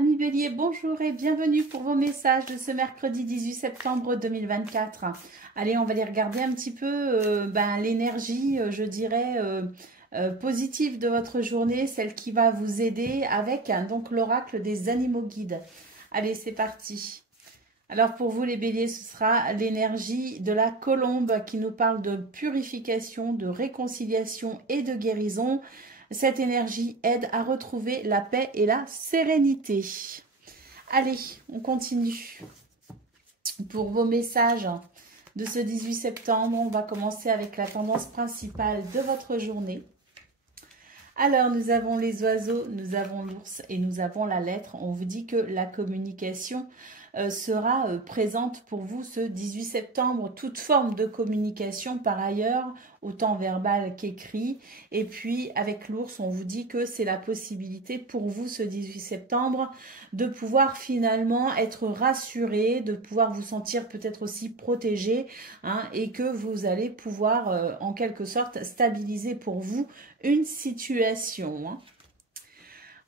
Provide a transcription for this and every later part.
Amis Bélier, bonjour et bienvenue pour vos messages de ce mercredi 18 septembre 2024. Allez, on va aller regarder un petit peu l'énergie, je dirais, positive de votre journée, celle qui va vous aider avec donc l'oracle des animaux guides. Allez, c'est parti. Alors pour vous les béliers, ce sera l'énergie de la colombe qui nous parle de purification, de réconciliation et de guérison. Cette énergie aide à retrouver la paix et la sérénité. Allez, on continue. Pour vos messages de ce 18 septembre, on va commencer avec la tendance principale de votre journée. Alors, nous avons les oiseaux, nous avons l'ours et nous avons la lettre. On vous dit que la communication sera présente pour vous ce 18 septembre. Toute forme de communication par ailleurs, autant verbale qu'écrit. Et puis, avec l'ours, on vous dit que c'est la possibilité pour vous ce 18 septembre de pouvoir finalement être rassuré, de pouvoir vous sentir peut-être aussi protégé et que vous allez pouvoir en quelque sorte stabiliser pour vous une situation.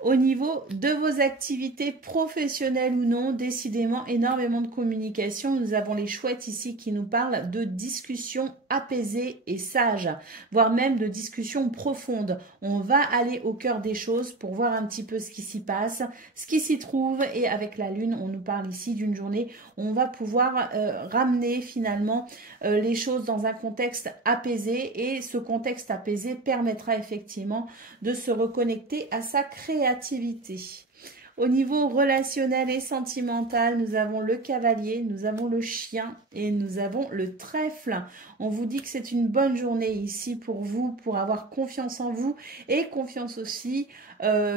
Au niveau de vos activités professionnelles ou non, décidément énormément de communication. Nous avons les chouettes ici qui nous parlent de discussions apaisées et sages, voire même de discussions profondes. On va aller au cœur des choses pour voir un petit peu ce qui s'y passe, ce qui s'y trouve. Et avec la lune, on nous parle ici d'une journée où on va pouvoir ramener finalement les choses dans un contexte apaisé. Et ce contexte apaisé permettra effectivement de se reconnecter à sa créativité. Au niveau relationnel et sentimental, nous avons le cavalier, nous avons le chien et nous avons le trèfle. On vous dit que c'est une bonne journée ici pour vous, pour avoir confiance en vous et confiance aussi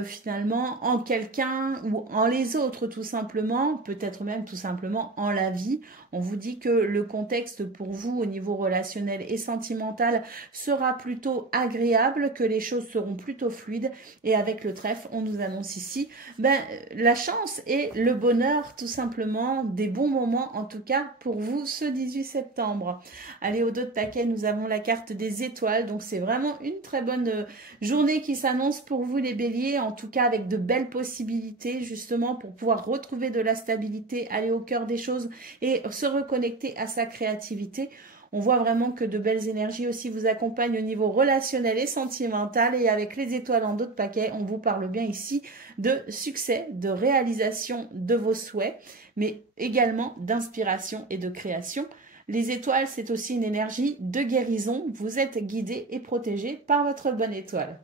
finalement en quelqu'un ou en les autres tout simplement, peut-être même tout simplement en la vie. On vous dit que le contexte pour vous au niveau relationnel et sentimental sera plutôt agréable, que les choses seront plutôt fluides et avec le trèfle, on nous annonce ici la chance et le bonheur tout simplement, des bons moments en tout cas pour vous ce 18 septembre. Allez, au dos de paquet, nous avons la carte des étoiles, donc c'est vraiment une très bonne journée qui s'annonce pour vous les béliers, en tout cas avec de belles possibilités justement pour pouvoir retrouver de la stabilité, aller au cœur des choses et se reconnecter à sa créativité. On voit vraiment que de belles énergies aussi vous accompagnent au niveau relationnel et sentimental. Et avec les étoiles en dos de paquet, on vous parle bien ici de succès, de réalisation de vos souhaits, mais également d'inspiration et de création. Les étoiles, c'est aussi une énergie de guérison. Vous êtes guidé et protégé par votre bonne étoile.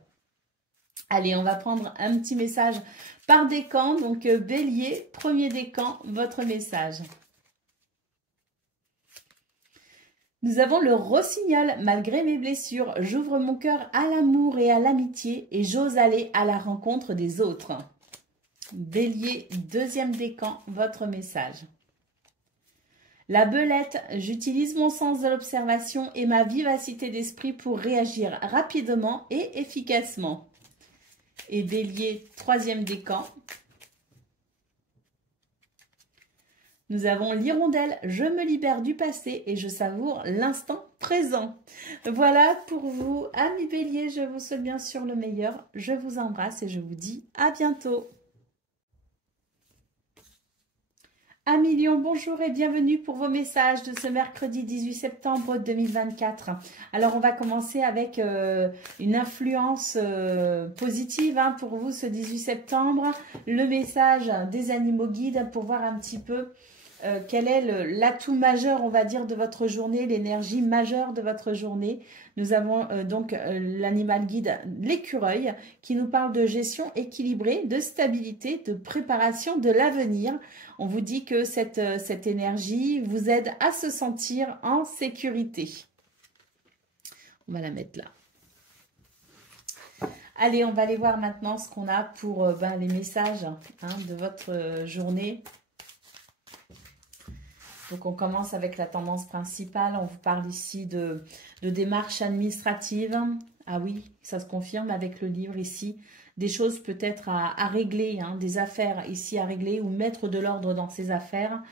Allez, on va prendre un petit message par décan. Donc, bélier, premier décan, votre message. Nous avons le rossignol. Malgré mes blessures, j'ouvre mon cœur à l'amour et à l'amitié et j'ose aller à la rencontre des autres. Bélier, deuxième décan, votre message. La belette, j'utilise mon sens de l'observation et ma vivacité d'esprit pour réagir rapidement et efficacement. Et Bélier, troisième décan. Nous avons l'hirondelle, je me libère du passé et je savoure l'instant présent. Voilà pour vous, amis béliers, je vous souhaite bien sûr le meilleur. Je vous embrasse et je vous dis à bientôt. Amis Lion, bonjour et bienvenue pour vos messages de ce mercredi 18 septembre 2024. Alors on va commencer avec une influence positive pour vous ce 18 septembre. Le message des animaux guides pour voir un petit peu quel est l'atout majeur, on va dire, de votre journée, l'énergie majeure de votre journée. Nous avons donc l'animal guide, l'écureuil, qui nous parle de gestion équilibrée, de stabilité, de préparation de l'avenir. On vous dit que cette énergie vous aide à se sentir en sécurité. On va la mettre là. Allez, on va aller voir maintenant ce qu'on a pour les messages de votre journée. Donc, on commence avec la tendance principale. On vous parle ici de démarches administratives. Ah oui, ça se confirme avec le livre ici. Des choses peut-être à régler, des affaires ici à régler ou mettre de l'ordre dans ces affaires.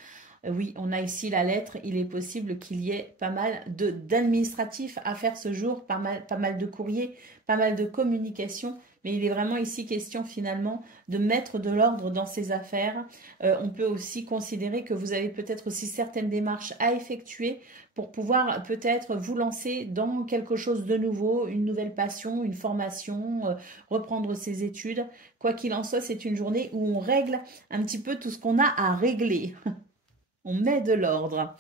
Oui, on a ici la lettre. Il est possible qu'il y ait pas mal d'administratifs à faire ce jour, pas mal de courriers, pas mal de communication mais il est vraiment ici question finalement de mettre de l'ordre dans ses affaires. On peut aussi considérer que vous avez peut-être aussi certaines démarches à effectuer pour pouvoir peut-être vous lancer dans quelque chose de nouveau, une nouvelle passion, une formation, reprendre ses études. Quoi qu'il en soit, c'est une journée où on règle un petit peu tout ce qu'on a à régler. On met de l'ordre.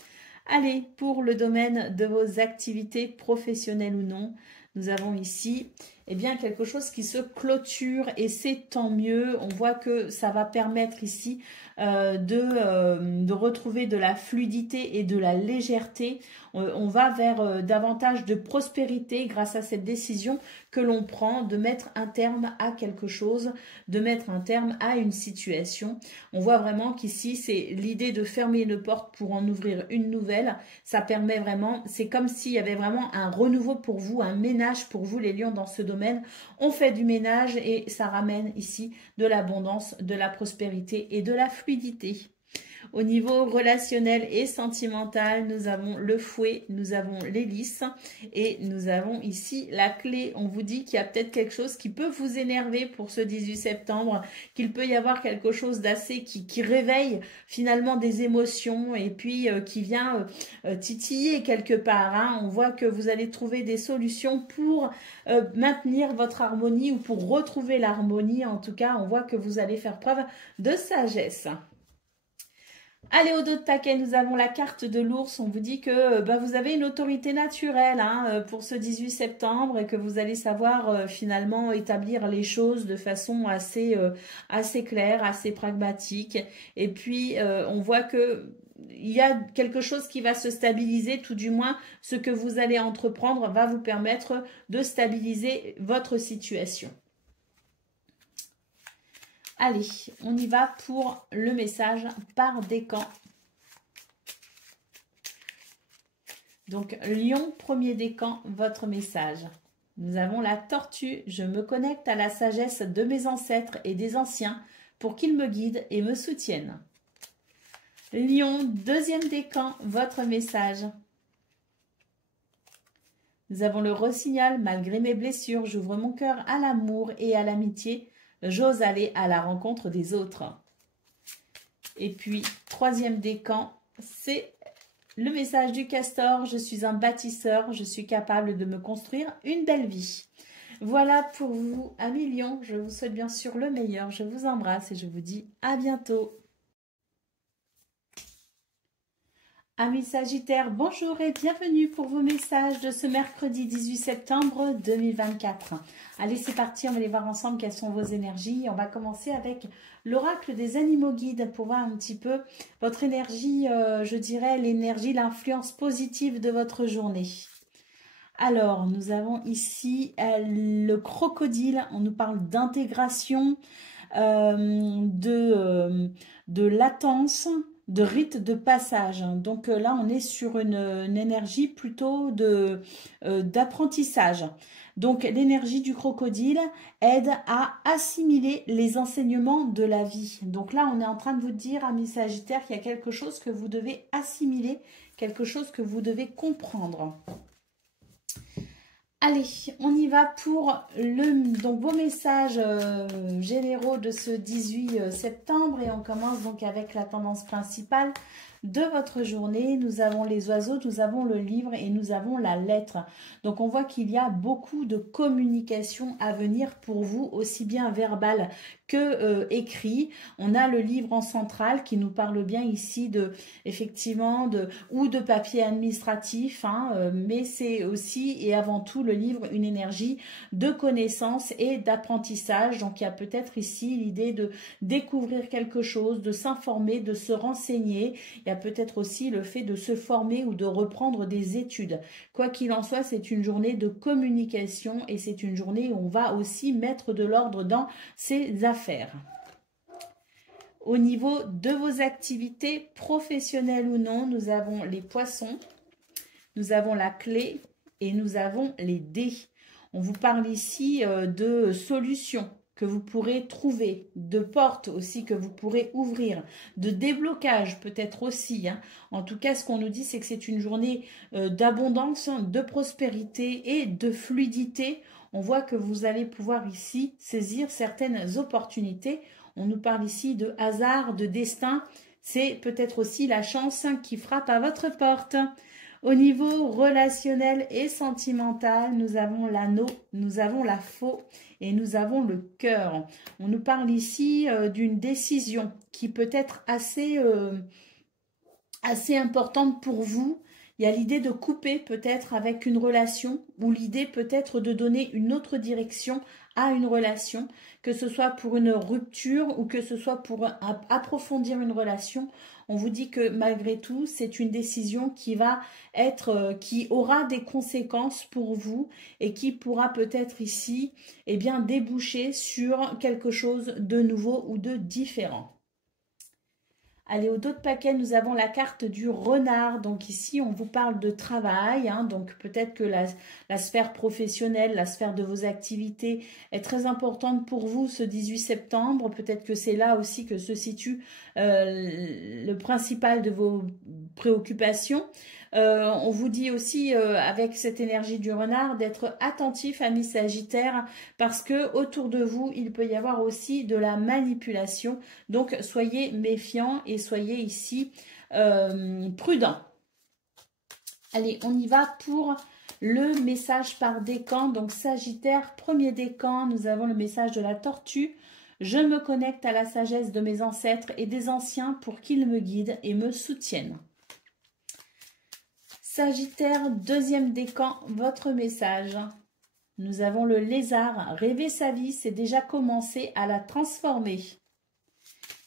Allez, pour le domaine de vos activités professionnelles ou non, nous avons ici bien, quelque chose qui se clôture et c'est tant mieux. On voit que ça va permettre ici de retrouver de la fluidité et de la légèreté. On va vers davantage de prospérité grâce à cette décision que l'on prend de mettre un terme à quelque chose, de mettre un terme à une situation. On voit vraiment qu'ici, c'est l'idée de fermer une porte pour en ouvrir une nouvelle. Ça permet vraiment, c'est comme s'il y avait vraiment un renouveau pour vous, un ménage pour vous les lions dans ce domaine. On fait du ménage et ça ramène ici de l'abondance, de la prospérité et de la fluidité. Au niveau relationnel et sentimental, nous avons le fouet, nous avons l'hélice et nous avons ici la clé. On vous dit qu'il y a peut-être quelque chose qui peut vous énerver pour ce 18 septembre, qu'il peut y avoir quelque chose d'assez qui réveille finalement des émotions et puis qui vient titiller quelque part. Hein. On voit que vous allez trouver des solutions pour maintenir votre harmonie ou pour retrouver l'harmonie. En tout cas, on voit que vous allez faire preuve de sagesse. Allez, au dos de taquet, nous avons la carte de l'ours. On vous dit que vous avez une autorité naturelle hein, pour ce 18 septembre et que vous allez savoir finalement établir les choses de façon assez claire, assez pragmatique. Et puis, on voit que il y a quelque chose qui va se stabiliser, tout du moins ce que vous allez entreprendre va vous permettre de stabiliser votre situation. Allez, on y va pour le message par décan. Donc, Lion, premier décan, votre message. Nous avons la tortue. Je me connecte à la sagesse de mes ancêtres et des anciens pour qu'ils me guident et me soutiennent. Lion, deuxième décan, votre message. Nous avons le rossignol. Malgré mes blessures, j'ouvre mon cœur à l'amour et à l'amitié. J'ose aller à la rencontre des autres. Et puis, troisième décan, c'est le message du castor. Je suis un bâtisseur, je suis capable de me construire une belle vie. Voilà pour vous, amis lions. Je vous souhaite bien sûr le meilleur. Je vous embrasse et je vous dis à bientôt. Amis Sagittaires, bonjour et bienvenue pour vos messages de ce mercredi 18 septembre 2024. Allez, c'est parti, on va aller voir ensemble quelles sont vos énergies. On va commencer avec l'oracle des animaux guides pour voir un petit peu votre énergie, je dirais l'énergie, l'influence positive de votre journée. Alors, nous avons ici le crocodile, on nous parle d'intégration, de latence, de rite de passage. Donc là, on est sur une énergie plutôt d'apprentissage. Donc l'énergie du crocodile aide à assimiler les enseignements de la vie. Donc là, on est en train de vous dire, amis Sagittaires, qu'il y a quelque chose que vous devez assimiler, quelque chose que vous devez comprendre. Allez, on y va pour donc vos messages généraux de ce 18 septembre et on commence donc avec la tendance principale de votre journée. Nous avons les oiseaux, nous avons le livre et nous avons la lettre. Donc on voit qu'il y a beaucoup de communication à venir pour vous, aussi bien verbale que écrit. On a le livre en centrale qui nous parle bien ici effectivement de papier administratif, hein, mais c'est aussi et avant tout le livre une énergie de connaissance et d'apprentissage. Donc il y a peut-être ici l'idée de découvrir quelque chose, de s'informer, de se renseigner. Il y a peut-être aussi le fait de se former ou de reprendre des études. Quoi qu'il en soit, c'est une journée de communication et c'est une journée où on va aussi mettre de l'ordre dans ses affaires. Au niveau de vos activités professionnelles ou non, nous avons les poissons, nous avons la clé et nous avons les dés. On vous parle ici de solutions que vous pourrez trouver, de portes aussi que vous pourrez ouvrir, de déblocage peut-être aussi. Hein. En tout cas, ce qu'on nous dit, c'est que c'est une journée d'abondance, de prospérité et de fluidité. on voit que vous allez pouvoir ici saisir certaines opportunités. On nous parle ici de hasard, de destin. C'est peut-être aussi la chance qui frappe à votre porte. Au niveau relationnel et sentimental, nous avons l'anneau, nous avons la faux et nous avons le cœur. On nous parle ici d'une décision qui peut être assez importante pour vous. Il y a l'idée de couper peut-être avec une relation ou l'idée peut-être de donner une autre direction à une relation, que ce soit pour une rupture ou que ce soit pour approfondir une relation. On vous dit que malgré tout, c'est une décision qui va être, qui aura des conséquences pour vous et qui pourra peut-être ici, eh bien, déboucher sur quelque chose de nouveau ou de différent. Allez, au dos de paquet, nous avons la carte du renard. Donc ici, on vous parle de travail. Hein, donc peut-être que la sphère professionnelle, la sphère de vos activités est très importante pour vous ce 18 septembre. Peut-être que c'est là aussi que se situe le principal de vos préoccupations. On vous dit aussi avec cette énergie du renard d'être attentif, amis Sagittaires, parce que autour de vous, il peut y avoir aussi de la manipulation. Donc, soyez méfiants et soyez ici prudents. Allez, on y va pour le message par décan. Donc, Sagittaire, premier décan, nous avons le message de la tortue. Je me connecte à la sagesse de mes ancêtres et des anciens pour qu'ils me guident et me soutiennent. Sagittaire, deuxième décan, votre message. Nous avons le lézard. Rêver sa vie, c'est déjà commencer à la transformer.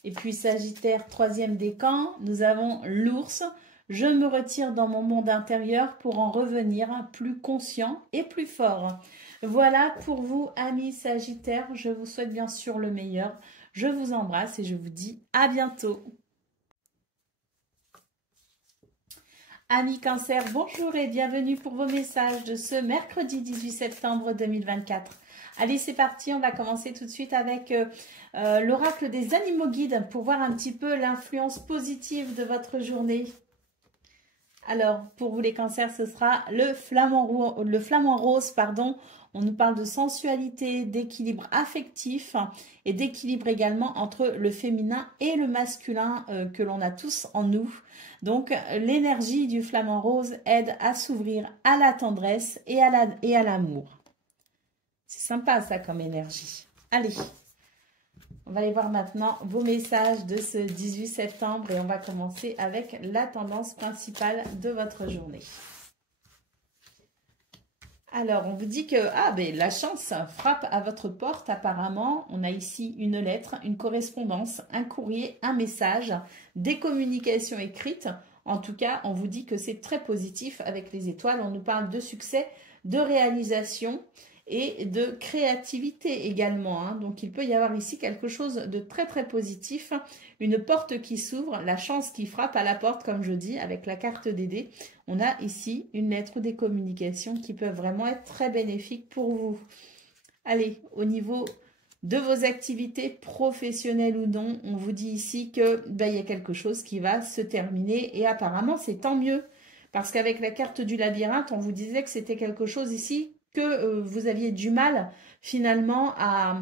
Et puis Sagittaire, troisième décan, nous avons l'ours. Je me retire dans mon monde intérieur pour en revenir plus conscient et plus fort. Voilà pour vous, amis Sagittaires. Je vous souhaite bien sûr le meilleur. Je vous embrasse et je vous dis à bientôt. Amis Cancer, bonjour et bienvenue pour vos messages de ce mercredi 18 septembre 2024. Allez, c'est parti, on va commencer tout de suite avec l'oracle des animaux guides pour voir un petit peu l'influence positive de votre journée. Alors, pour vous les cancers, ce sera le flamant rose, pardon. On nous parle de sensualité, d'équilibre affectif et d'équilibre également entre le féminin et le masculin que l'on a tous en nous. Donc, l'énergie du flamant rose aide à s'ouvrir à la tendresse et à l'amour. C'est sympa ça comme énergie. Allez, on va aller voir maintenant vos messages de ce 18 septembre et on va commencer avec la tendance principale de votre journée. Alors, on vous dit que la chance frappe à votre porte apparemment. On a ici une lettre, une correspondance, un courrier, un message, des communications écrites. En tout cas, on vous dit que c'est très positif avec les étoiles. On nous parle de succès, de réalisation et de créativité également. Hein. Donc, il peut y avoir ici quelque chose de très très positif. Une porte qui s'ouvre, la chance qui frappe à la porte, comme je dis, avec la carte des dés. On a ici une lettre ou des communications qui peuvent vraiment être très bénéfiques pour vous. Allez, au niveau de vos activités professionnelles ou non, on vous dit ici que il y a quelque chose qui va se terminer et apparemment c'est tant mieux. Parce qu'avec la carte du labyrinthe, on vous disait que c'était quelque chose ici que vous aviez du mal finalement à,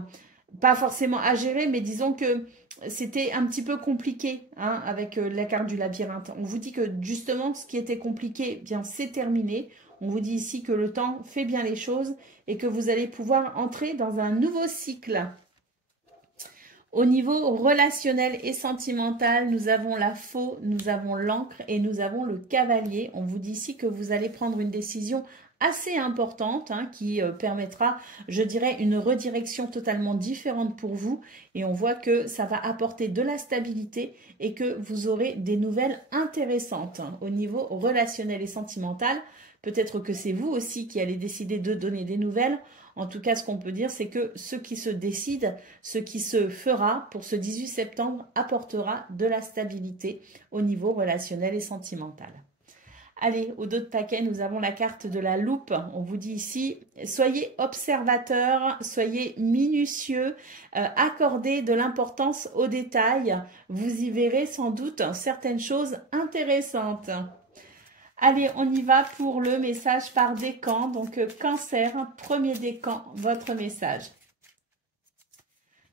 pas forcément à gérer, mais disons que c'était un petit peu compliqué hein, avec la carte du labyrinthe. On vous dit que justement ce qui était compliqué, bien c'est terminé. On vous dit ici que le temps fait bien les choses et que vous allez pouvoir entrer dans un nouveau cycle. Au niveau relationnel et sentimental, nous avons la faux, nous avons l'encre et nous avons le cavalier. On vous dit ici que vous allez prendre une décision assez importante hein, qui permettra, je dirais, une redirection totalement différente pour vous. Et on voit que ça va apporter de la stabilité et que vous aurez des nouvelles intéressantes hein, au niveau relationnel et sentimental. Peut-être que c'est vous aussi qui allez décider de donner des nouvelles. En tout cas, ce qu'on peut dire, c'est que ce qui se décide, ce qui se fera pour ce 18 septembre apportera de la stabilité au niveau relationnel et sentimental. Allez, au dos de paquet, nous avons la carte de la loupe. On vous dit ici, soyez observateurs, soyez minutieux, accordez de l'importance aux détails. Vous y verrez sans doute certaines choses intéressantes. Allez, on y va pour le message par décan. Donc, Cancer, premier décan, votre message.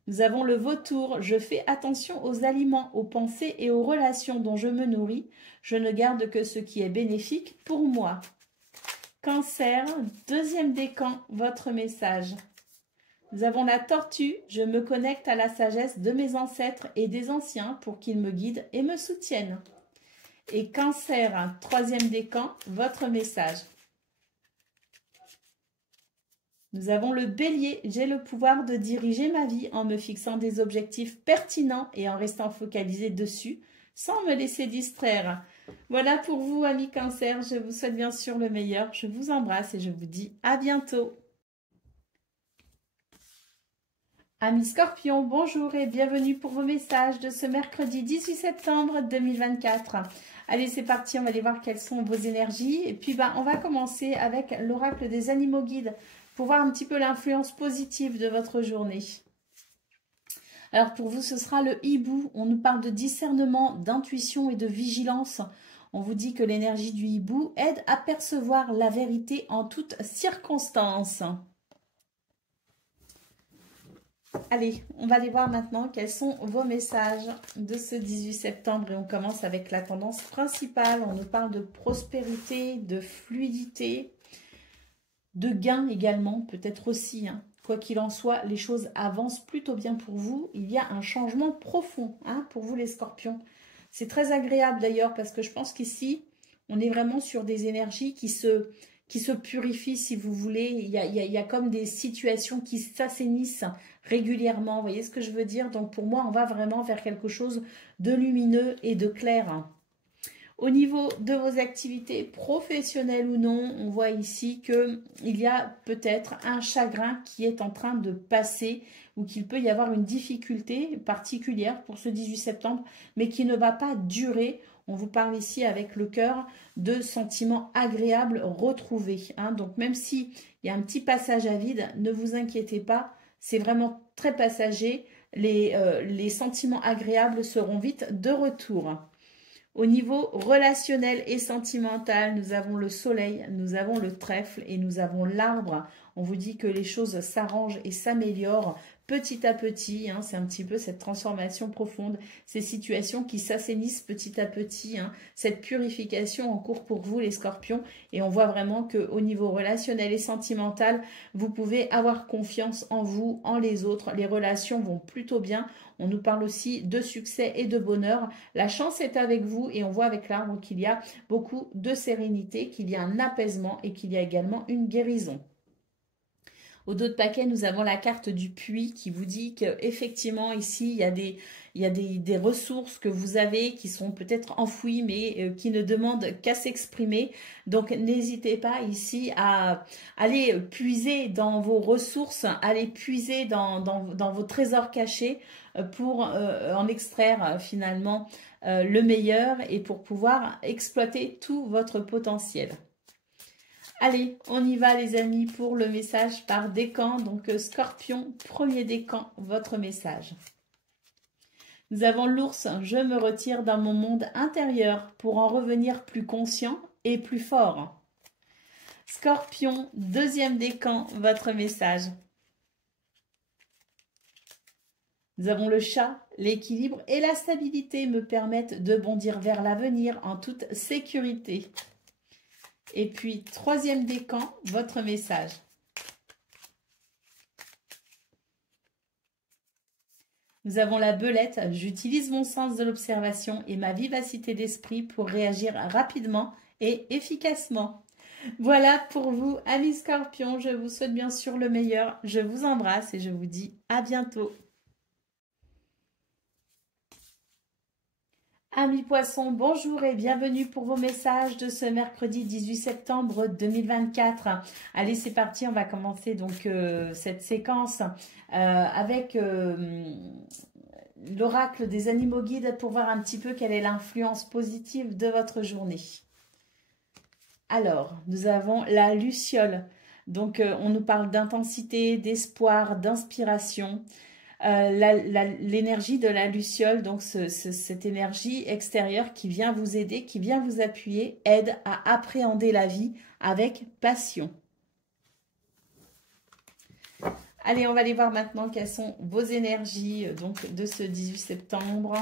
Nous avons le vautour. Je fais attention aux aliments, aux pensées et aux relations dont je me nourris. Je ne garde que ce qui est bénéfique pour moi. Cancer, deuxième décan, votre message. Nous avons la tortue. Je me connecte à la sagesse de mes ancêtres et des anciens pour qu'ils me guident et me soutiennent. Et Cancer, troisième décan, votre message. Nous avons le bélier. J'ai le pouvoir de diriger ma vie en me fixant des objectifs pertinents et en restant focalisé dessus sans me laisser distraire. Voilà pour vous, amis Cancer. Je vous souhaite bien sûr le meilleur. Je vous embrasse et je vous dis à bientôt. Amis Scorpions, bonjour et bienvenue pour vos messages de ce mercredi 18 septembre 2024. Allez, c'est parti, on va aller voir quelles sont vos énergies. Et puis, on va commencer avec l'oracle des animaux guides pour voir un petit peu l'influence positive de votre journée. Alors, pour vous, ce sera le hibou. On nous parle de discernement, d'intuition et de vigilance. On vous dit que l'énergie du hibou aide à percevoir la vérité en toutes circonstances. Allez, on va aller voir maintenant quels sont vos messages de ce 18 septembre. Et on commence avec la tendance principale. On nous parle de prospérité, de fluidité, de gain également, peut-être aussi. Quoi qu'il en soit, les choses avancent plutôt bien pour vous. Il y a un changement profond pour vous les Scorpions. C'est très agréable d'ailleurs parce que je pense qu'ici, on est vraiment sur des énergies qui se purifient, si vous voulez. Il y a comme des situations qui s'assainissent régulièrement. Vous voyez ce que je veux dire? Donc pour moi, on va vraiment vers quelque chose de lumineux et de clair. Au niveau de vos activités professionnelles ou non, on voit ici qu'il y a peut-être un chagrin qui est en train de passer ou qu'il peut y avoir une difficulté particulière pour ce 18 septembre, mais qui ne va pas durer. On vous parle ici avec le cœur de sentiments agréables retrouvés. Donc même s'il y a un petit passage à vide, ne vous inquiétez pas, c'est vraiment très passager. Les sentiments agréables seront vite de retour. Au niveau relationnel et sentimental, nous avons le soleil, nous avons le trèfle et nous avons l'arbre. On vous dit que les choses s'arrangent et s'améliorent petit à petit. C'est un petit peu cette transformation profonde, ces situations qui s'assainissent petit à petit. Cette purification en cours pour vous les Scorpions. Et on voit vraiment qu'au niveau relationnel et sentimental, vous pouvez avoir confiance en vous, en les autres. Les relations vont plutôt bien. On nous parle aussi de succès et de bonheur. La chance est avec vous et on voit avec l'arbre qu'il y a beaucoup de sérénité, qu'il y a un apaisement et qu'il y a également une guérison. Au dos de paquet, nous avons la carte du puits qui vous dit qu'effectivement ici, il y a des ressources que vous avez qui sont peut-être enfouies mais qui ne demandent qu'à s'exprimer. Donc n'hésitez pas ici à aller puiser dans vos ressources, aller puiser dans vos trésors cachés pour en extraire finalement le meilleur et pour pouvoir exploiter tout votre potentiel. Allez, on y va les amis pour le message par décan. Donc Scorpion, premier décan, votre message. Nous avons l'ours, je me retire dans mon monde intérieur pour en revenir plus conscient et plus fort. Scorpion, deuxième décan, votre message. Nous avons le chat, l'équilibre et la stabilité me permettent de bondir vers l'avenir en toute sécurité. Et puis, troisième décan, votre message. Nous avons la belette. J'utilise mon sens de l'observation et ma vivacité d'esprit pour réagir rapidement et efficacement. Voilà pour vous, amis Scorpions. Je vous souhaite bien sûr le meilleur. Je vous embrasse et je vous dis à bientôt. Amis Poissons, bonjour et bienvenue pour vos messages de ce mercredi 18 septembre 2024. Allez, c'est parti, on va commencer donc cette séquence avec l'oracle des animaux guides pour voir un petit peu quelle est l'influence positive de votre journée. Alors, nous avons la luciole. Donc, on nous parle d'intensité, d'espoir, d'inspiration. l'énergie de la luciole, donc cette énergie extérieure qui vient vous aider, qui vient vous appuyer, aide à appréhender la vie avec passion. Allez, on va aller voir maintenant quelles sont vos énergies donc de ce 18 septembre.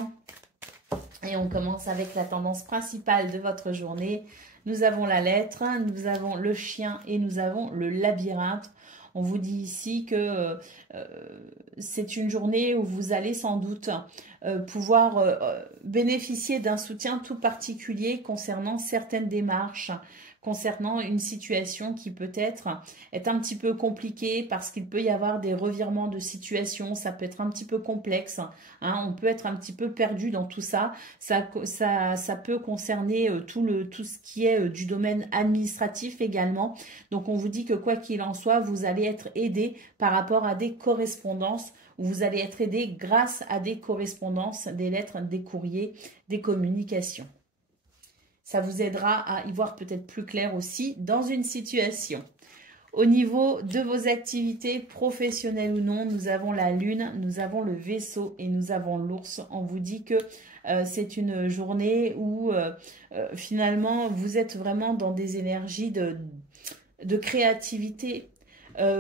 Et on commence avec la tendance principale de votre journée. Nous avons la lettre, nous avons le chien et nous avons le labyrinthe. On vous dit ici que c'est une journée où vous allez sans doute pouvoir bénéficier d'un soutien tout particulier concernant certaines démarches, concernant une situation qui peut-être est un petit peu compliquée parce qu'il peut y avoir des revirements de situation, ça peut être un petit peu complexe, hein, on peut être un petit peu perdu dans tout ça, ça peut concerner tout ce qui est du domaine administratif également, donc on vous dit que quoi qu'il en soit, vous allez être aidé par rapport à des correspondances, vous allez être aidé grâce à des correspondances, des lettres, des courriers, des communications. Ça vous aidera à y voir peut-être plus clair aussi dans une situation. Au niveau de vos activités professionnelles ou non, nous avons la lune, nous avons le vaisseau et nous avons l'ours. On vous dit que c'est une journée où finalement vous êtes vraiment dans des énergies de créativité.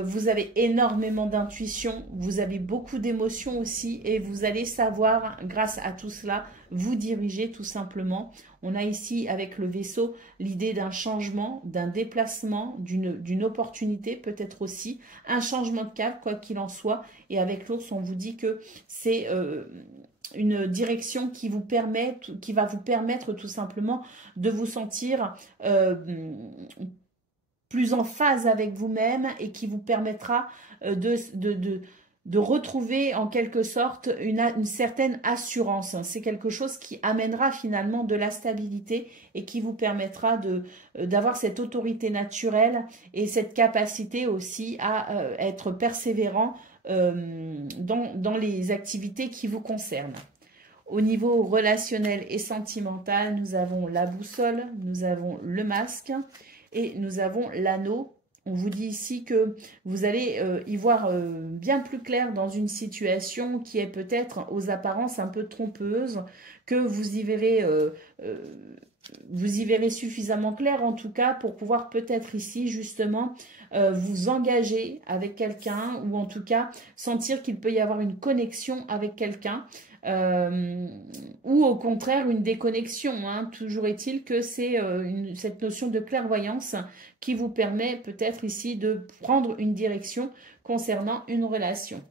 Vous avez énormément d'intuition, vous avez beaucoup d'émotions aussi et vous allez savoir, grâce à tout cela, vous diriger tout simplement. On a ici avec le vaisseau l'idée d'un changement, d'un déplacement, d'une opportunité peut-être aussi, un changement de cap quoi qu'il en soit. Et avec l'ours, on vous dit que c'est une direction qui va vous permettre tout simplement de vous sentir plus en phase avec vous-même et qui vous permettra de retrouver en quelque sorte une certaine assurance. C'est quelque chose qui amènera finalement de la stabilité et qui vous permettra d'avoir cette autorité naturelle et cette capacité aussi à être persévérant dans les activités qui vous concernent. Au niveau relationnel et sentimental, nous avons la boussole, nous avons le masque et nous avons l'anneau. On vous dit ici que vous allez y voir bien plus clair dans une situation qui est peut-être aux apparences un peu trompeuse, que vous y verrez suffisamment clair en tout cas pour pouvoir peut-être ici justement vous engager avec quelqu'un ou en tout cas sentir qu'il peut y avoir une connexion avec quelqu'un. Ou au contraire une déconnexion, hein. Toujours est-il que c'est cette notion de clairvoyance qui vous permet peut-être ici de prendre une direction concernant une relation.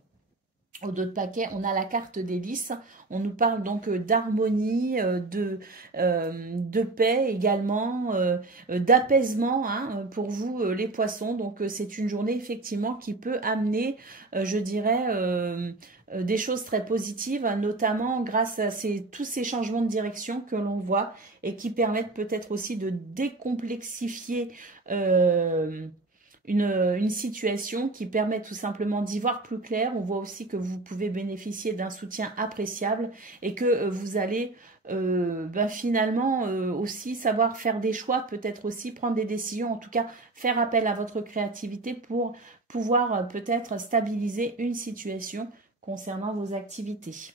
Au dos de paquet, on a la carte des lys. On nous parle donc d'harmonie, de paix également, d'apaisement hein, pour vous les poissons. Donc c'est une journée effectivement qui peut amener, je dirais, des choses très positives, notamment grâce à tous ces changements de direction que l'on voit et qui permettent peut-être aussi de décomplexifier une situation qui permet tout simplement d'y voir plus clair. On voit aussi que vous pouvez bénéficier d'un soutien appréciable et que vous allez finalement aussi savoir faire des choix, peut-être aussi prendre des décisions, en tout cas faire appel à votre créativité pour pouvoir peut-être stabiliser une situation concernant vos activités.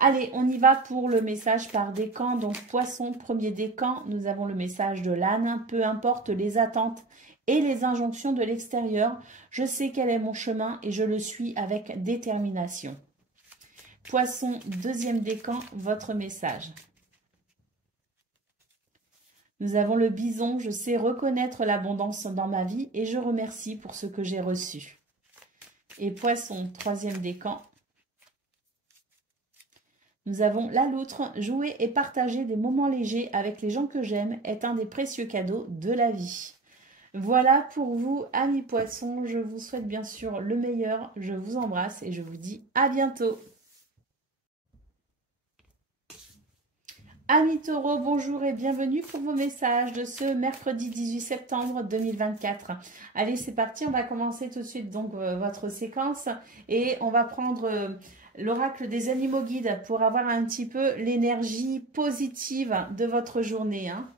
Allez, on y va pour le message par décan. Donc, poisson, premier décan, nous avons le message de l'âne. Peu importe les attentes et les injonctions de l'extérieur, je sais quel est mon chemin et je le suis avec détermination. Poisson, deuxième décan, votre message. Nous avons le bison, je sais reconnaître l'abondance dans ma vie et je remercie pour ce que j'ai reçu. Et poisson, troisième décan. Nous avons la loutre, jouer et partager des moments légers avec les gens que j'aime est un des précieux cadeaux de la vie. Voilà pour vous, amis poissons. Je vous souhaite bien sûr le meilleur. Je vous embrasse et je vous dis à bientôt. Amis taureaux, bonjour et bienvenue pour vos messages de ce mercredi 18 septembre 2024. Allez, c'est parti. On va commencer tout de suite donc votre séquence et on va prendre l'oracle des animaux guides pour avoir un petit peu l'énergie positive de votre journée. Hein.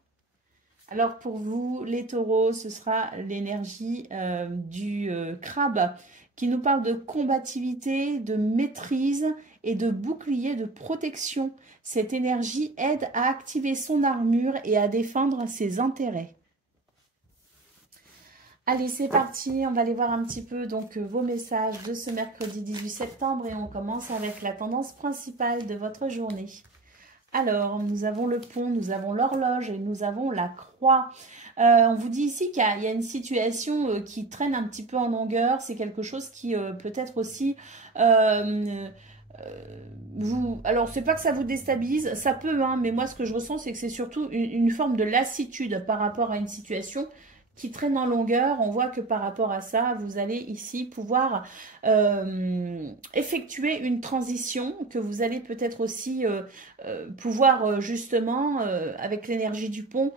Alors pour vous, les taureaux, ce sera l'énergie du crabe qui nous parle de combativité, de maîtrise et de bouclier de protection. Cette énergie aide à activer son armure et à défendre ses intérêts. Allez, c'est parti, on va aller voir un petit peu donc vos messages de ce mercredi 18 septembre et on commence avec la tendance principale de votre journée. Alors, nous avons le pont, nous avons l'horloge et nous avons la croix. On vous dit ici qu'il y a une situation qui traîne un petit peu en longueur. C'est quelque chose qui peut-être aussi... alors, c'est pas que ça vous déstabilise, ça peut, hein, mais moi, ce que je ressens, c'est que c'est surtout une forme de lassitude par rapport à une situation qui traîne en longueur. On voit que par rapport à ça, vous allez ici pouvoir effectuer une transition, que vous allez peut-être aussi pouvoir justement, avec l'énergie du pont,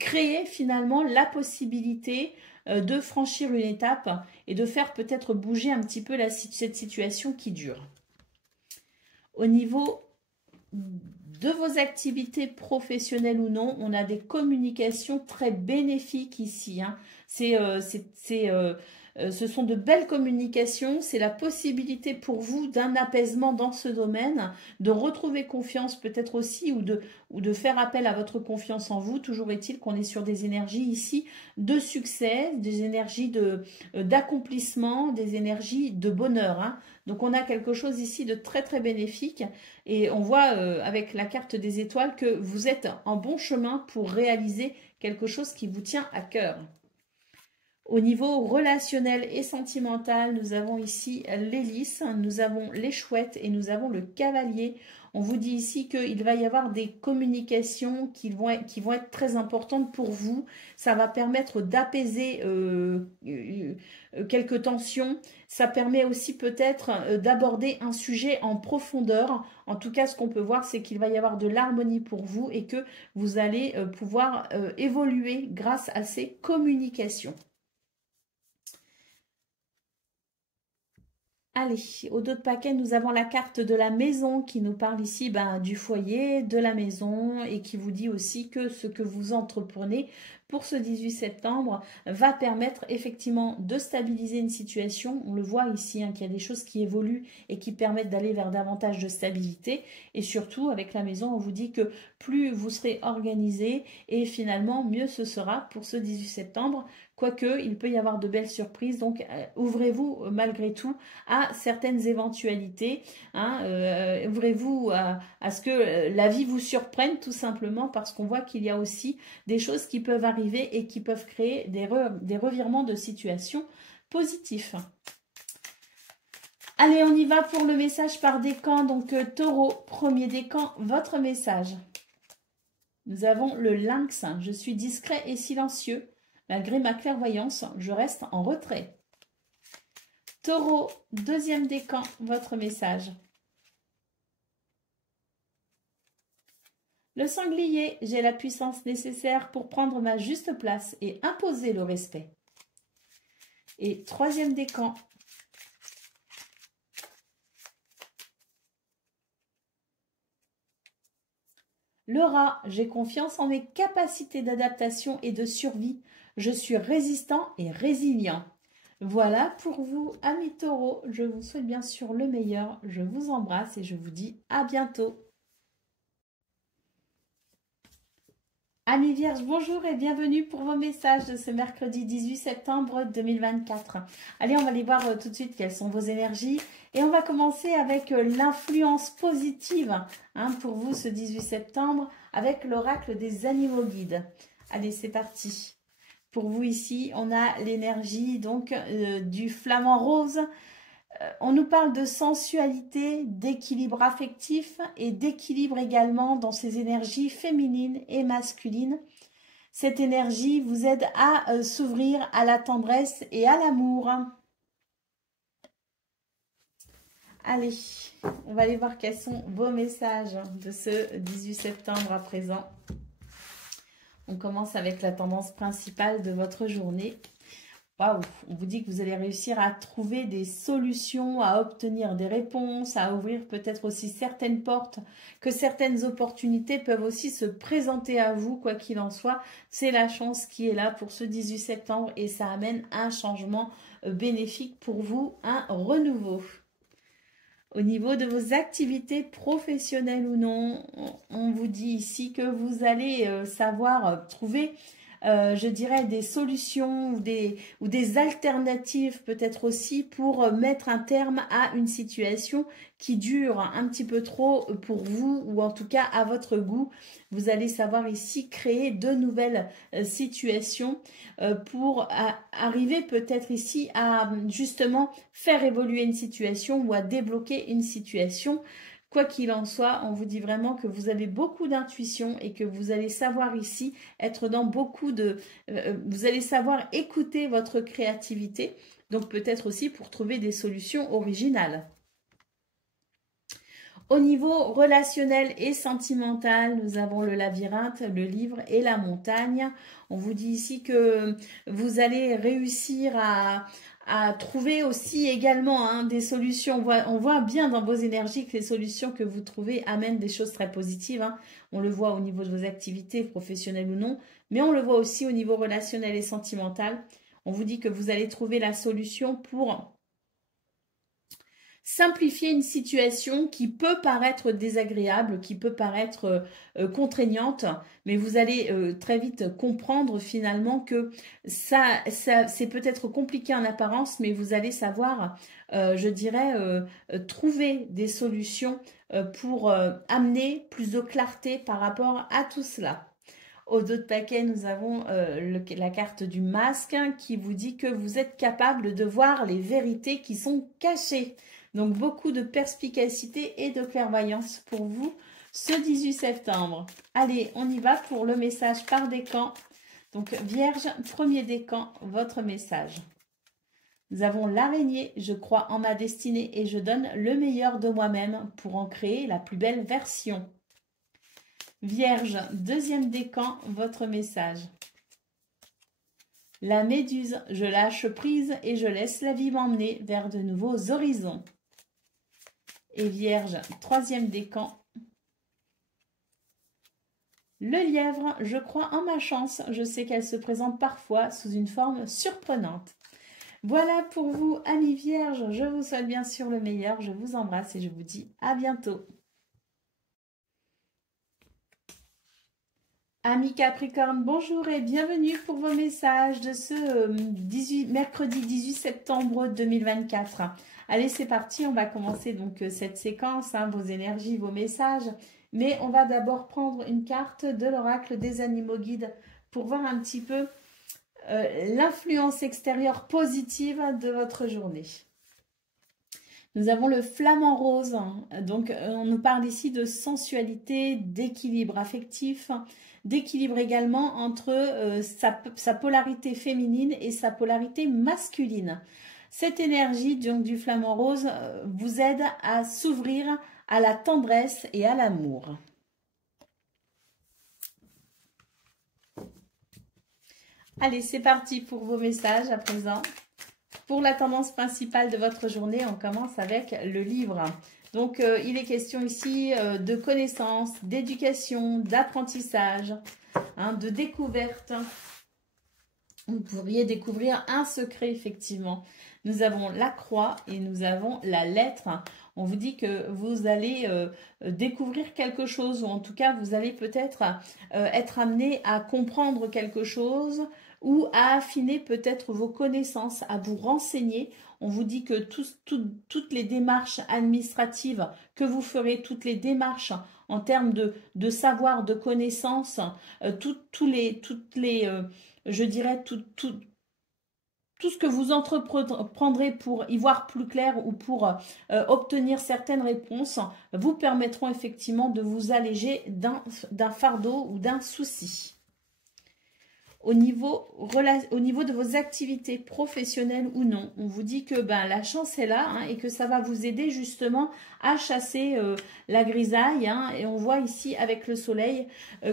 créer finalement la possibilité de franchir une étape et de faire peut-être bouger un petit peu cette situation qui dure. Au niveau de vos activités professionnelles ou non, on a des communications très bénéfiques ici. Hein. Ce sont de belles communications, c'est la possibilité pour vous d'un apaisement dans ce domaine, de retrouver confiance peut-être aussi ou de faire appel à votre confiance en vous. Toujours est-il qu'on est sur des énergies ici de succès, des énergies d'accomplissement, des énergies de bonheur. Hein. Donc on a quelque chose ici de très très bénéfique et on voit avec la carte des étoiles que vous êtes en bon chemin pour réaliser quelque chose qui vous tient à cœur. Au niveau relationnel et sentimental, nous avons ici l'hélice, nous avons les chouettes et nous avons le cavalier. On vous dit ici qu'il va y avoir des communications qui vont être très importantes pour vous. Ça va permettre d'apaiser quelques tensions. Ça permet aussi peut-être d'aborder un sujet en profondeur. En tout cas, ce qu'on peut voir, c'est qu'il va y avoir de l'harmonie pour vous et que vous allez pouvoir évoluer grâce à ces communications. Allez, au dos de paquet, nous avons la carte de la maison qui nous parle ici du foyer, de la maison et qui vous dit aussi que ce que vous entreprenez pour ce 18 septembre va permettre effectivement de stabiliser une situation. On le voit ici, hein, qu'il y a des choses qui évoluent et qui permettent d'aller vers davantage de stabilité. Et surtout, avec la maison, on vous dit que plus vous serez organisé et finalement, mieux ce sera pour ce 18 septembre. Quoique, il peut y avoir de belles surprises, donc ouvrez-vous malgré tout à certaines éventualités. Hein, ouvrez-vous à ce que la vie vous surprenne tout simplement parce qu'on voit qu'il y a aussi des choses qui peuvent arriver et qui peuvent créer des revirements de situation positifs. Allez, on y va pour le message par décan. Donc, taureau, premier décan, votre message. Nous avons le lynx. Je suis discret et silencieux. Malgré ma clairvoyance, je reste en retrait. Taureau, deuxième décan, votre message. Le sanglier, j'ai la puissance nécessaire pour prendre ma juste place et imposer le respect. Et troisième décan. Le rat, j'ai confiance en mes capacités d'adaptation et de survie. Je suis résistant et résilient. Voilà pour vous, amis taureaux. Je vous souhaite bien sûr le meilleur. Je vous embrasse et je vous dis à bientôt. Amis vierges, bonjour et bienvenue pour vos messages de ce mercredi 18 septembre 2024. Allez, on va aller voir tout de suite quelles sont vos énergies. Et on va commencer avec l'influence positive pour vous ce 18 septembre avec l'oracle des animaux guides. Allez, c'est parti. Pour vous ici, on a l'énergie donc du flamant rose. On nous parle de sensualité, d'équilibre affectif et d'équilibre également dans ces énergies féminines et masculines. Cette énergie vous aide à s'ouvrir à la tendresse et à l'amour. Allez, on va aller voir quels sont vos messages de ce 18 septembre à présent. On commence avec la tendance principale de votre journée. waouh, on vous dit que vous allez réussir à trouver des solutions, à obtenir des réponses, à ouvrir peut-être aussi certaines portes, que certaines opportunités peuvent aussi se présenter à vous, quoi qu'il en soit. C'est la chance qui est là pour ce 18 septembre et ça amène un changement bénéfique pour vous, un renouveau. Au niveau de vos activités professionnelles ou non, on vous dit ici que vous allez savoir trouver, je dirais, des solutions ou des alternatives peut-être aussi pour mettre un terme à une situation qui dure un petit peu trop pour vous ou en tout cas à votre goût. Vous allez savoir ici créer de nouvelles situations pour arriver peut-être ici à justement faire évoluer une situation ou à débloquer une situation. Quoi qu'il en soit, on vous dit vraiment que vous avez beaucoup d'intuition et que vous allez savoir ici être dans beaucoup de... vous allez savoir écouter votre créativité, donc peut-être aussi pour trouver des solutions originales. Au niveau relationnel et sentimental, nous avons le labyrinthe, le livre et la montagne. On vous dit ici que vous allez réussir à trouver aussi également des solutions. On voit bien dans vos énergies que les solutions que vous trouvez amènent des choses très positives. On le voit au niveau de vos activités professionnelles ou non, mais on le voit aussi au niveau relationnel et sentimental. On vous dit que vous allez trouver la solution pour simplifier une situation qui peut paraître désagréable, qui peut paraître contraignante, mais vous allez très vite comprendre finalement que ça c'est peut-être compliqué en apparence, mais vous allez savoir, je dirais, trouver des solutions pour amener plus de clarté par rapport à tout cela. Au dos de paquet, nous avons la carte du masque qui vous dit que vous êtes capable de voir les vérités qui sont cachées. Donc, beaucoup de perspicacité et de clairvoyance pour vous ce 18 septembre. Allez, on y va pour le message par décan. Donc, Vierge, premier décan, votre message. Nous avons l'araignée, je crois en ma destinée et je donne le meilleur de moi-même pour en créer la plus belle version. Vierge, deuxième décan, votre message. La méduse, je lâche prise et je laisse la vie m'emmener vers de nouveaux horizons. Et Vierge, troisième décan. Le lièvre, je crois en ma chance, je sais qu'elle se présente parfois sous une forme surprenante. Voilà pour vous, amis Vierges, je vous souhaite bien sûr le meilleur, je vous embrasse et je vous dis à bientôt. Amis Capricorne, bonjour et bienvenue pour vos messages de ce mercredi 18 septembre 2024. Allez, c'est parti, on va commencer donc cette séquence, vos énergies, vos messages. Mais on va d'abord prendre une carte de l'oracle des animaux guides pour voir un petit peu l'influence extérieure positive de votre journée. Nous avons le flamant rose, donc on nous parle ici de sensualité, d'équilibre affectif, d'équilibre également entre sa polarité féminine et sa polarité masculine. Cette énergie donc, du flamant rose vous aide à s'ouvrir à la tendresse et à l'amour. Allez, c'est parti pour vos messages à présent. Pour la tendance principale de votre journée, on commence avec le livre. Donc, il est question ici de connaissances, d'éducation, d'apprentissage, de découverte. Vous pourriez découvrir un secret, effectivement. Nous avons la croix et nous avons la lettre. On vous dit que vous allez découvrir quelque chose, ou en tout cas, vous allez peut-être être amené à comprendre quelque chose ou à affiner peut-être vos connaissances, à vous renseigner. On vous dit que toutes les démarches administratives que vous ferez, toutes les démarches en termes de savoir, de connaissances, je dirais, tout ce que vous entreprendrez pour y voir plus clair ou pour obtenir certaines réponses vous permettront effectivement de vous alléger d'un fardeau ou d'un souci. au niveau de vos activités professionnelles ou non. On vous dit que la chance est là hein, et que ça va vous aider justement à chasser la grisaille. Hein, et on voit ici avec le soleil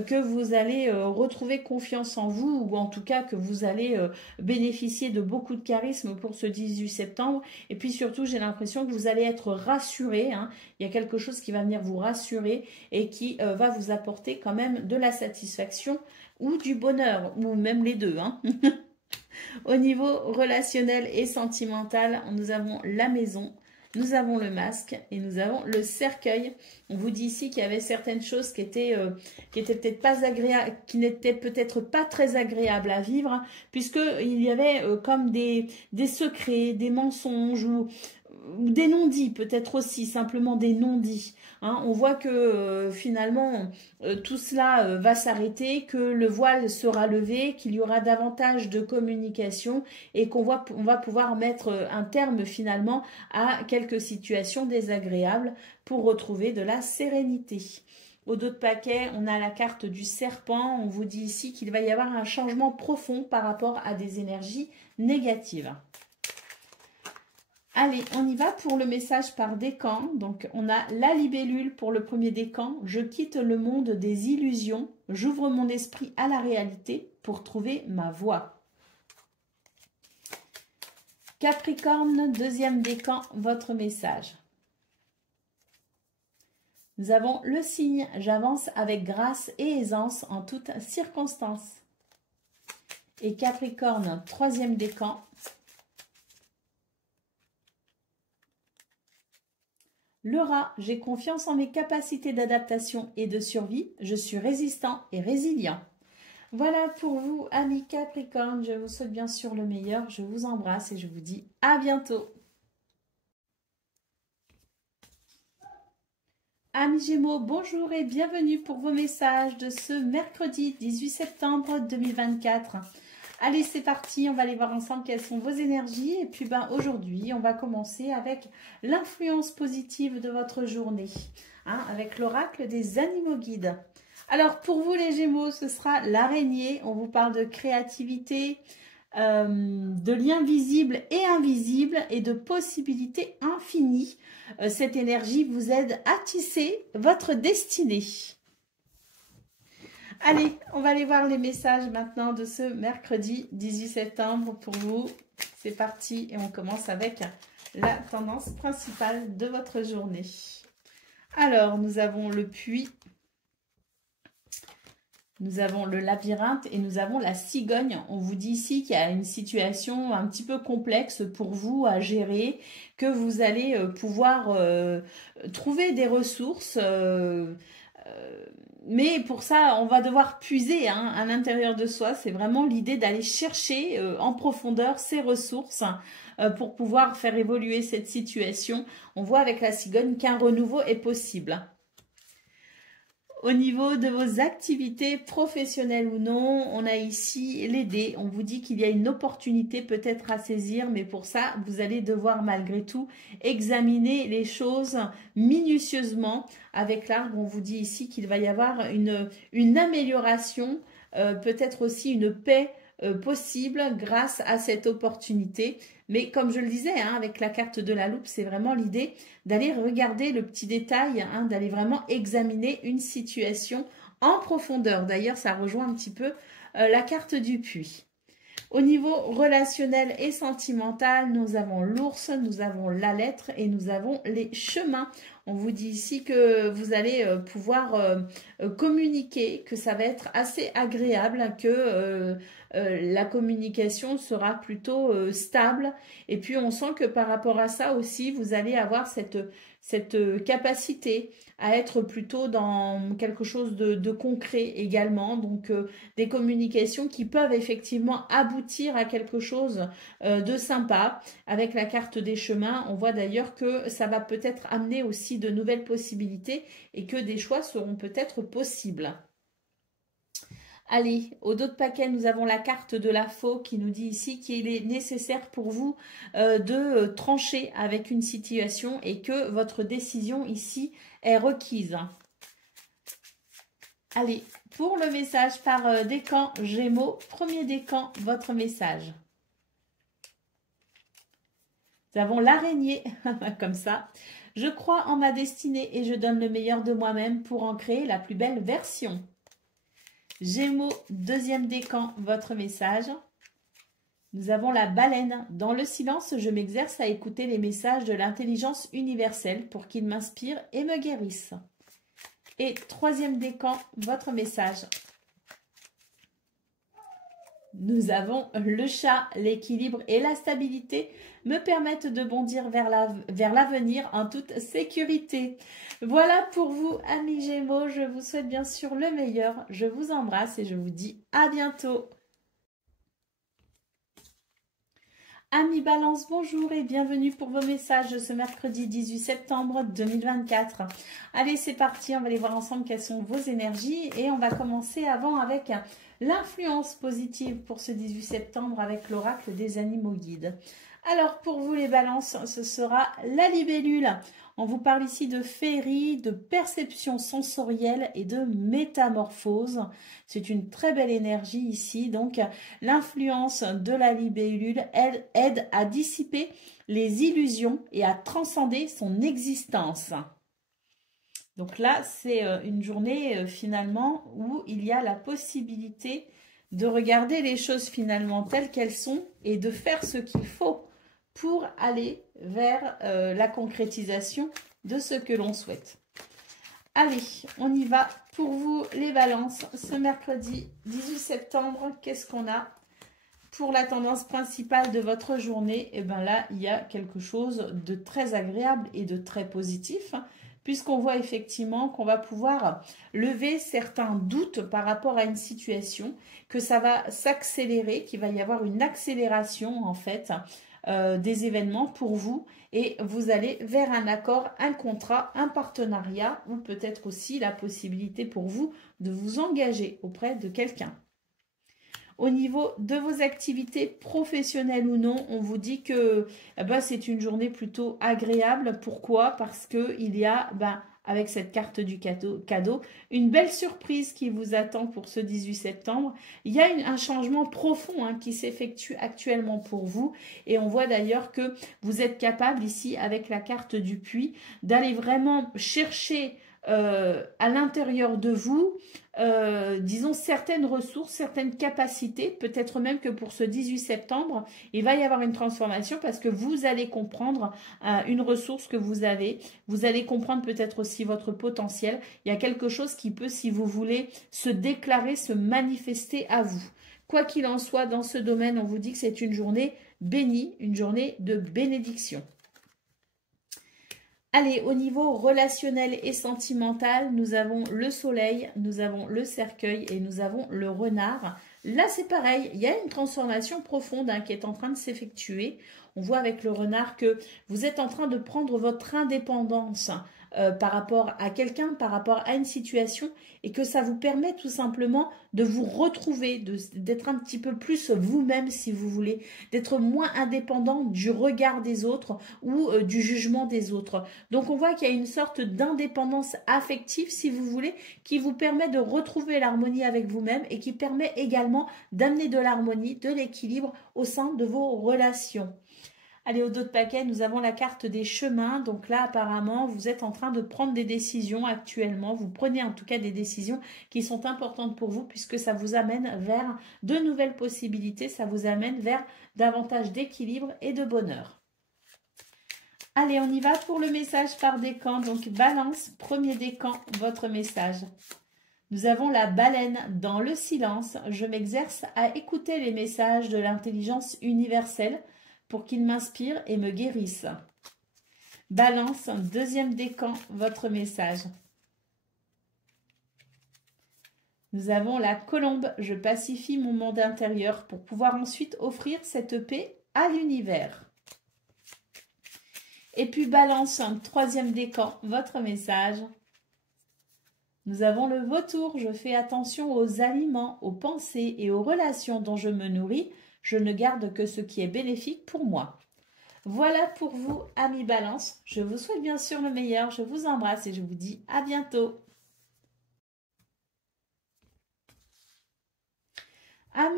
que vous allez retrouver confiance en vous ou en tout cas que vous allez bénéficier de beaucoup de charisme pour ce 18 septembre. Et puis surtout, j'ai l'impression que vous allez être rassuré. Hein. Il y a quelque chose qui va venir vous rassurer et qui va vous apporter quand même de la satisfaction ou du bonheur, ou même les deux. Hein. Au niveau relationnel et sentimental, nous avons la maison, nous avons le masque et nous avons le cercueil. On vous dit ici qu'il y avait certaines choses qui étaient peut-être pas agréables, qui n'étaient peut-être pas très agréables à vivre, puisque il y avait comme des secrets, des mensonges ou des non-dits, peut-être aussi simplement des non-dits. Hein, on voit que finalement tout cela va s'arrêter, que le voile sera levé, qu'il y aura davantage de communication et on va pouvoir mettre un terme finalement à quelques situations désagréables pour retrouver de la sérénité. Au dos de paquet, on a la carte du serpent. On vous dit ici qu'il va y avoir un changement profond par rapport à des énergies négatives. Allez, on y va pour le message par décan. Donc, on a la libellule pour le premier décan. Je quitte le monde des illusions. J'ouvre mon esprit à la réalité pour trouver ma voie. Capricorne, deuxième décan, votre message. Nous avons le signe. J'avance avec grâce et aisance en toutes circonstances. Et Capricorne, troisième décan. Le rat, j'ai confiance en mes capacités d'adaptation et de survie. Je suis résistant et résilient. Voilà pour vous, amis Capricorne. Je vous souhaite bien sûr le meilleur. Je vous embrasse et je vous dis à bientôt. Amis Gémeaux, bonjour et bienvenue pour vos messages de ce mercredi 18 septembre 2024. Allez, c'est parti, on va aller voir ensemble quelles sont vos énergies. Et puis aujourd'hui, on va commencer avec l'influence positive de votre journée, hein, avec l'oracle des animaux guides. Alors, pour vous les Gémeaux, ce sera l'araignée. On vous parle de créativité, de liens visibles et invisibles et de possibilités infinies. Cette énergie vous aide à tisser votre destinée. Allez, on va aller voir les messages maintenant de ce mercredi 18 septembre pour vous. C'est parti et on commence avec la tendance principale de votre journée. Alors, nous avons le puits, nous avons le labyrinthe et nous avons la cigogne. On vous dit ici qu'il y a une situation un petit peu complexe pour vous à gérer, que vous allez pouvoir trouver des ressources mais pour ça, on va devoir puiser hein, à l'intérieur de soi. C'est vraiment l'idée d'aller chercher en profondeur ces ressources pour pouvoir faire évoluer cette situation. On voit avec la cigogne qu'un renouveau est possible. Au niveau de vos activités professionnelles ou non, on a ici les dés. On vous dit qu'il y a une opportunité peut-être à saisir, mais pour ça, vous allez devoir malgré tout examiner les choses minutieusement. Avec l'arbre, on vous dit ici qu'il va y avoir une amélioration, peut-être aussi une paix possible grâce à cette opportunité. Mais comme je le disais, hein, avec la carte de la loupe, c'est vraiment l'idée d'aller regarder le petit détail, hein, d'aller vraiment examiner une situation en profondeur. D'ailleurs, ça rejoint un petit peu la carte du puits. Au niveau relationnel et sentimental, nous avons l'ours, nous avons la lettre et nous avons les chemins. On vous dit ici que vous allez pouvoir communiquer, que ça va être assez agréable, que la communication sera plutôt stable. Et puis, on sent que par rapport à ça aussi, vous allez avoir cette capacité à être plutôt dans quelque chose de concret également. Donc, des communications qui peuvent effectivement aboutir à quelque chose de sympa. Avec la carte des chemins, on voit d'ailleurs que ça va peut-être amener aussi de nouvelles possibilités et que des choix seront peut-être possibles. Allez, au dos de paquet, nous avons la carte de la faux qui nous dit ici qu'il est nécessaire pour vous de trancher avec une situation et que votre décision ici est requise. Allez, pour le message par décan Gémeaux, premier décan, votre message. Nous avons l'araignée, comme ça. Je crois en ma destinée et je donne le meilleur de moi-même pour en créer la plus belle version. Gémeaux, deuxième décan, votre message. Nous avons la baleine. Dans le silence, je m'exerce à écouter les messages de l'intelligence universelle pour qu'ils m'inspirent et me guérissent. Et troisième décan, votre message. Nous avons le chat. L'équilibre et la stabilité me permettent de bondir vers l'avenir en toute sécurité. Voilà pour vous, amis Gémeaux. Je vous souhaite bien sûr le meilleur. Je vous embrasse et je vous dis à bientôt. Amis Balance, bonjour et bienvenue pour vos messages de ce mercredi 18 septembre 2024. Allez, c'est parti, on va aller voir ensemble quelles sont vos énergies et on va commencer avec l'influence positive pour ce 18 septembre avec l'oracle des animaux guides. Alors, pour vous les balances, ce sera la libellule. On vous parle ici de féerie, de perception sensorielle et de métamorphose. C'est une très belle énergie ici. Donc, l'influence de la libellule aide à dissiper les illusions et à transcender son existence. Donc là, c'est une journée finalement où il y a la possibilité de regarder les choses finalement telles qu'elles sont et de faire ce qu'il faut pour aller vers la concrétisation de ce que l'on souhaite. Allez, on y va pour vous les balances. Ce mercredi 18 septembre, qu'est-ce qu'on a pour la tendance principale de votre journée? Et bien là, il y a quelque chose de très agréable et de très positif, puisqu'on voit effectivement qu'on va pouvoir lever certains doutes par rapport à une situation, que ça va s'accélérer, qu'il va y avoir une accélération en fait des événements pour vous et vous allez vers un accord, un contrat, un partenariat ou peut-être aussi la possibilité pour vous de vous engager auprès de quelqu'un. Au niveau de vos activités professionnelles ou non, on vous dit que c'est une journée plutôt agréable. Pourquoi? Parce qu'il y a, avec cette carte du cadeau, une belle surprise qui vous attend pour ce 18 septembre. Il y a un changement profond qui s'effectue actuellement pour vous. Et on voit d'ailleurs que vous êtes capable ici, avec la carte du puits, d'aller vraiment chercher à l'intérieur de vous, disons, certaines ressources, certaines capacités, peut-être même que pour ce 18 septembre, il va y avoir une transformation parce que vous allez comprendre une ressource que vous avez, vous allez comprendre peut-être aussi votre potentiel. Il y a quelque chose qui peut, si vous voulez, se déclarer, se manifester à vous. Quoi qu'il en soit, dans ce domaine, on vous dit que c'est une journée bénie, une journée de bénédiction. Allez, au niveau relationnel et sentimental, nous avons le soleil, nous avons le cercueil et nous avons le renard. Là, c'est pareil, il y a une transformation profonde qui est en train de s'effectuer. On voit avec le renard que vous êtes en train de prendre votre indépendance par rapport à quelqu'un, par rapport à une situation et que ça vous permet tout simplement de vous retrouver, d'être un petit peu plus vous-même si vous voulez, d'être moins indépendant du regard des autres ou du jugement des autres. Donc on voit qu'il y a une sorte d'indépendance affective si vous voulez qui vous permet de retrouver l'harmonie avec vous-même et qui permet également d'amener de l'harmonie, de l'équilibre au sein de vos relations. Allez, au dos de paquet, nous avons la carte des chemins. Donc là, apparemment, vous êtes en train de prendre des décisions actuellement. Vous prenez en tout cas des décisions qui sont importantes pour vous puisque ça vous amène vers de nouvelles possibilités. Ça vous amène vers davantage d'équilibre et de bonheur. Allez, on y va pour le message par décan. Donc, balance, premier décan, votre message. Nous avons la baleine dans le silence. Je m'exerce à écouter les messages de l'intelligence universelle pour qu'il m'inspire et me guérisse. Balance, deuxième décan, votre message. Nous avons la colombe. Je pacifie mon monde intérieur pour pouvoir ensuite offrir cette paix à l'univers. Et puis balance, troisième décan, votre message. Nous avons le vautour. Je fais attention aux aliments, aux pensées et aux relations dont je me nourris. Je ne garde que ce qui est bénéfique pour moi. Voilà pour vous, amis Balance. Je vous souhaite bien sûr le meilleur. Je vous embrasse et je vous dis à bientôt.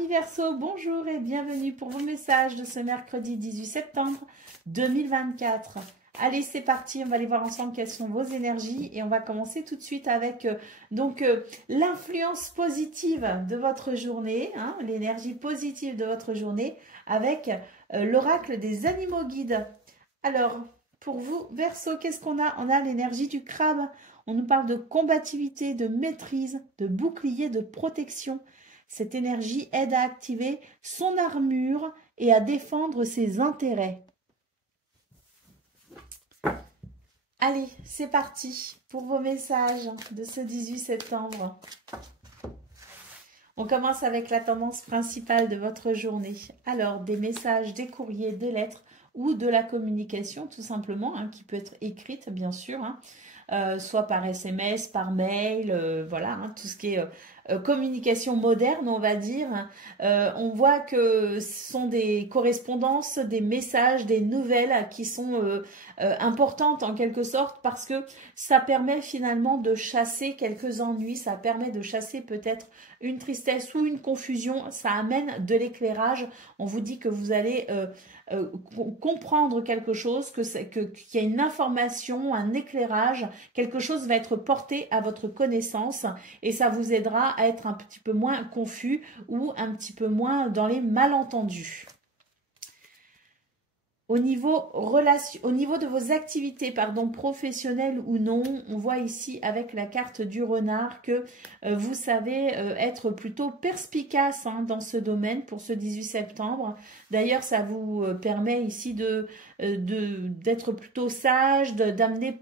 Amis Verseau, bonjour et bienvenue pour vos messages de ce mercredi 18 septembre 2024. Allez, c'est parti, on va aller voir ensemble quelles sont vos énergies et on va commencer tout de suite avec l'influence positive de votre journée, hein, l'énergie positive de votre journée avec l'oracle des animaux guides. Alors, pour vous, Verseau, qu'est-ce qu'on a? On a l'énergie du crabe. On nous parle de combativité, de maîtrise, de bouclier, de protection. Cette énergie aide à activer son armure et à défendre ses intérêts. Allez, c'est parti pour vos messages de ce 18 septembre. On commence avec la tendance principale de votre journée. Alors, des messages, des courriers, des lettres ou de la communication, tout simplement, hein, qui peut être écrite, bien sûr, hein, soit par SMS, par mail, voilà, hein, tout ce qui est communication moderne, on va dire. On voit que ce sont des correspondances, des messages, des nouvelles qui sont importantes en quelque sorte parce que ça permet finalement de chasser quelques ennuis, ça permet de chasser peut-être une tristesse ou une confusion, ça amène de l'éclairage. On vous dit que vous allez comprendre quelque chose, qu'il y a une information, un éclairage, quelque chose va être porté à votre connaissance et ça vous aidera à être un petit peu moins confus ou un petit peu moins dans les malentendus. Au niveau de vos activités, professionnelles ou non, on voit ici avec la carte du renard que vous savez être plutôt perspicace hein, dans ce domaine pour ce 18 septembre. D'ailleurs, ça vous permet ici d'être plutôt sage, d'amener,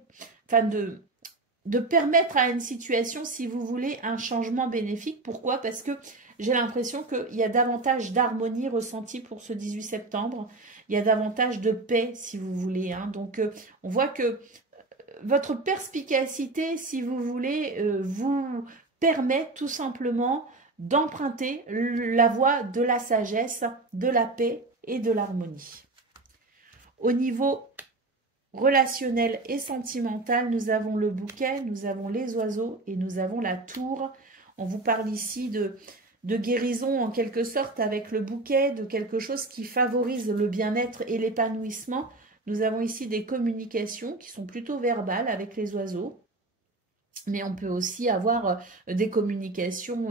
de permettre à une situation, si vous voulez, un changement bénéfique. Pourquoi? Parce que j'ai l'impression qu'il y a davantage d'harmonie ressentie pour ce 18 septembre. Il y a davantage de paix, si vous voulez. Hein. Donc, on voit que votre perspicacité, si vous voulez, vous permet tout simplement d'emprunter la voie de la sagesse, de la paix et de l'harmonie. Au niveau relationnel et sentimental, nous avons le bouquet, nous avons les oiseaux et nous avons la tour. On vous parle ici de guérison en quelque sorte avec le bouquet, de quelque chose qui favorise le bien-être et l'épanouissement. Nous avons ici des communications qui sont plutôt verbales avec les oiseaux. Mais on peut aussi avoir des communications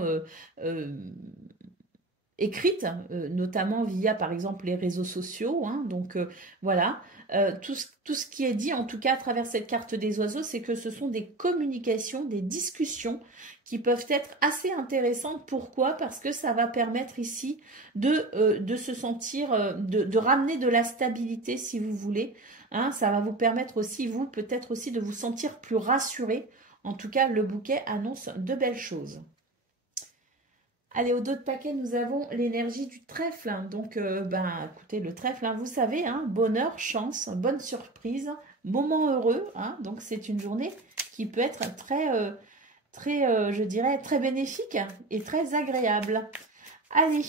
écrites, notamment via par exemple les réseaux sociaux. Hein, donc voilà, tout ce qui est dit en tout cas à travers cette carte des oiseaux, c'est que ce sont des communications, des discussions qui peuvent être assez intéressantes. Pourquoi? Parce que ça va permettre ici de se sentir, de ramener de la stabilité si vous voulez. Hein, ça va vous permettre aussi, vous, peut-être aussi de vous sentir plus rassuré. En tout cas, le bouquet annonce de belles choses. Allez, au dos de paquet, nous avons l'énergie du trèfle. Donc, écoutez, le trèfle, hein, vous savez, hein, bonheur, chance, bonne surprise, moment heureux. Hein, donc, c'est une journée qui peut être je dirais, très bénéfique et très agréable. Allez,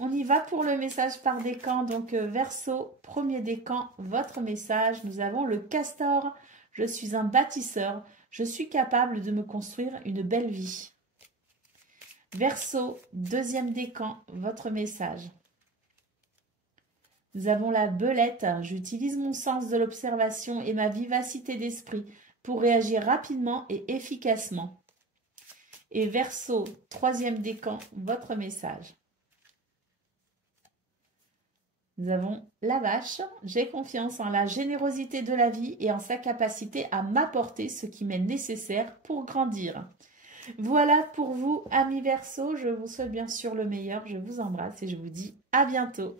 on y va pour le message par décan. Donc, Verseau, premier décan, votre message. Nous avons le castor. Je suis un bâtisseur. Je suis capable de me construire une belle vie. Verseau, deuxième décan, votre message. Nous avons la belette. J'utilise mon sens de l'observation et ma vivacité d'esprit pour réagir rapidement et efficacement. Et Verseau, troisième décan, votre message. Nous avons la vache. J'ai confiance en la générosité de la vie et en sa capacité à m'apporter ce qui m'est nécessaire pour grandir. Voilà pour vous, amis Verseau. Je vous souhaite bien sûr le meilleur. Je vous embrasse et je vous dis à bientôt.